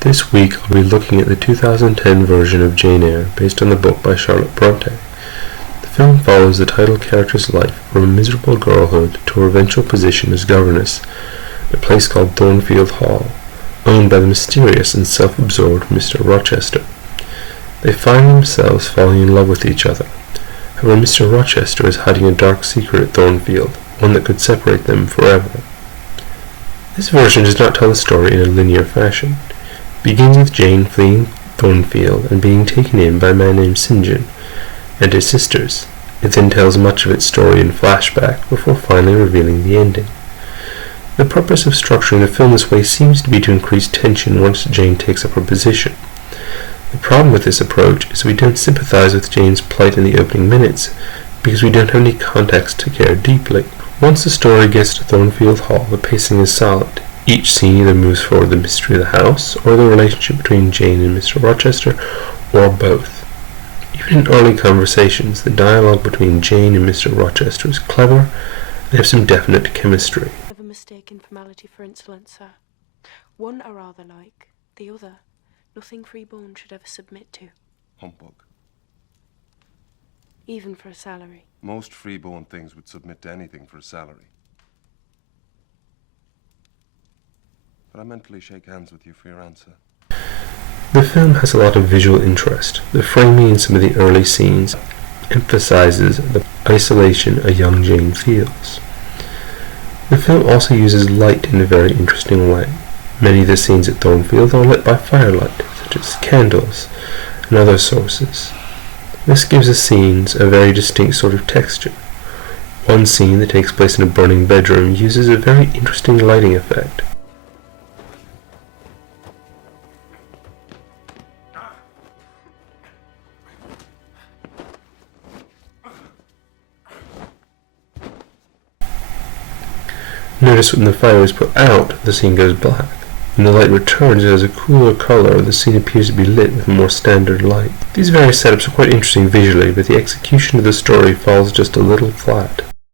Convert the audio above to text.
This week I'll be looking at the 2010 version of Jane Eyre based on the book by Charlotte Bronte. The film follows the title character's life from a miserable girlhood to her eventual position as governess at a place called Thornfield Hall, owned by the mysterious and self-absorbed Mr. Rochester. They find themselves falling in love with each other. However, Mr. Rochester is hiding a dark secret at Thornfield, one that could separate them forever. This version does not tell the story in a linear fashion. It begins with Jane fleeing Thornfield and being taken in by a man named St. John and his sisters. It then tells much of its story in flashback before finally revealing the ending. The purpose of structuring the film this way seems to be to increase tension once Jane takes up her position. The problem with this approach is we don't sympathize with Jane's plight in the opening minutes because we don't have any context to care deeply. Once the story gets to Thornfield Hall, the pacing is solid. Each scene either moves forward the mystery of the house, or the relationship between Jane and Mr. Rochester, or both. Even in early conversations, the dialogue between Jane and Mr. Rochester is clever, and they have some definite chemistry. Never mistaken formality for insolence, sir. One are rather like, the other, nothing freeborn should ever submit to. Humbug. Even for a salary. Most freeborn things would submit to anything for a salary. But I mentally shake hands with you for your answer. The film has a lot of visual interest. The framing in some of the early scenes emphasizes the isolation a young Jane feels. The film also uses light in a very interesting way. Many of the scenes at Thornfield are lit by firelight, such as candles and other sources. This gives the scenes a very distinct sort of texture. One scene that takes place in a burning bedroom uses a very interesting lighting effect. Notice when the fire is put out, the scene goes black. When the light returns, it has a cooler color. The scene appears to be lit with a more standard light. These various setups are quite interesting visually, but the execution of the story falls just a little flat.